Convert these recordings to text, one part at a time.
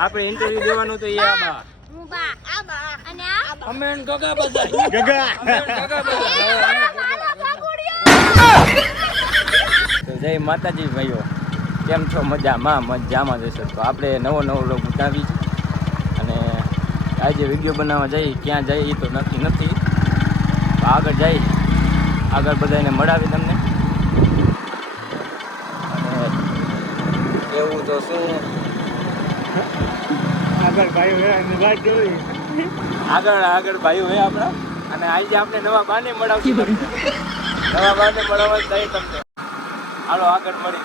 આપણે ઇન્ટરવ્યુ દેવાનું તો એ આબા હું બા આબા અને આ અમે ગગા બધા ગગા તો જય માતાજી ભાઈઓ, કેમ છો? મજામાં જશો તો આપણે નવો લોક ઉતાવી અને આજે વિડીયો બનાવવા જઈએ, ક્યાં જઈએ એ તો નક્કી નથી. આગળ જઈ આગળ બધાને મળાવી તમને. અને એવું તો શું આગળ ભાઈઓ હે આપણા. અને આજે આપણે નવા બાને મળાવશું તમને. નવા બાને મળાવવા જઈએ તમને. હાલો આગળ મળી.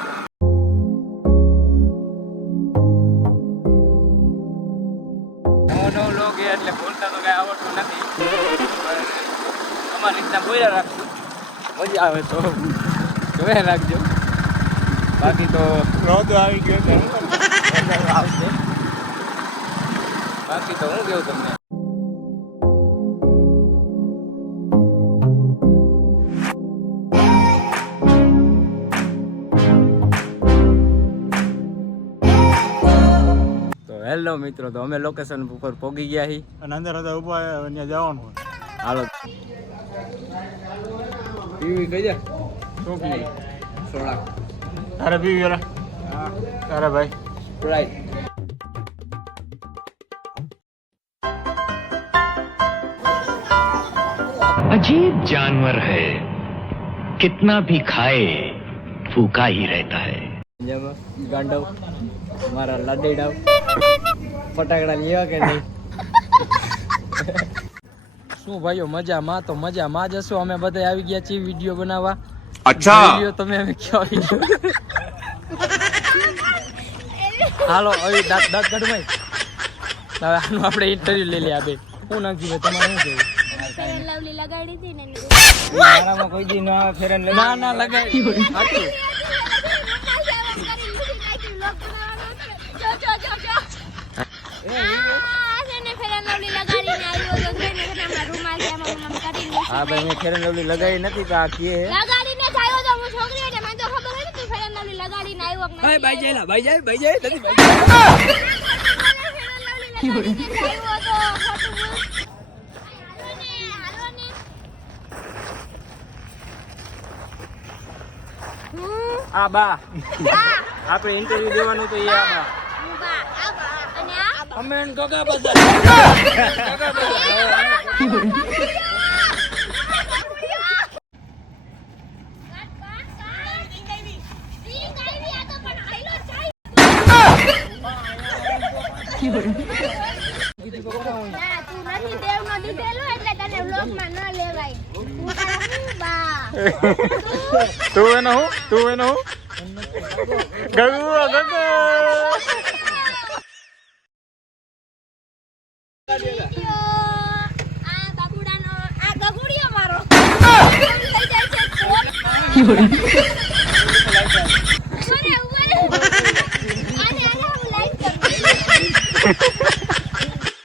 નવો લોક એટલે બોલતા તો કઈ આવડતું નથી, અમારી રીતના બોલ્યા રાખશું. મજા આવે તો જોયા રાખજો. બાકી તો રોજ આવી ગયો આવશે. બાકી તો હું કેવું તમને, હેલો મિત્રો, તો અમે લોકેશન ઉપર પહોંચી ગયા છીએ અને અંદર હતા ઉભા ત્યાં જવાનું. હાલો પીવી કઈ જા ટોપી સોડા તારે પીવી વેલા. હા તારે ભાઈ સ્પ્રાઇટ. अजीब जानवर है, कितना भी खाए फूका ही रहता है. ગાંડવ મારા લાડેડાવ ફટાકડા લેવા કે નહીં? શું ભાઈઓ, મજામાં તો મજામાં જ હશો. અમે બધા આવી ગયા છીએ વિડીયો બનાવવા. અચ્છા વિડીયો તમે અમે કયો વિડીયો હાલો હવે દાંત કાઢો ભાઈ. હવે આનું આપણે ઇન્ટરવ્યુ લઈ લે. બે હું નાખી ભાઈ, તમારે શું કેવું? ફેરન લવલી લગાડી હતી ને મારામાં કોઈ દી ના ફેરન ના લગાડી સાચું. હા ભાઈ, મેં ફેરન લવલી લગાડી નથી તો આ કે લગાડીને જાયો તો હું છોકરી એટલે મને તો ખબર હતી તું ફેરન લવલી લગાડીને આવ્યો કે ભાઈ ભાઈ જાય ભાઈ જાય નથી ભાઈ આ બા આપણે ઇન્ટરવ્યુ દેવાનું તો એ આબા અને આ અમે ગગા બધા તું એનો હું ગગુ આ બાબુડાનો આ ગગુડિયો મારો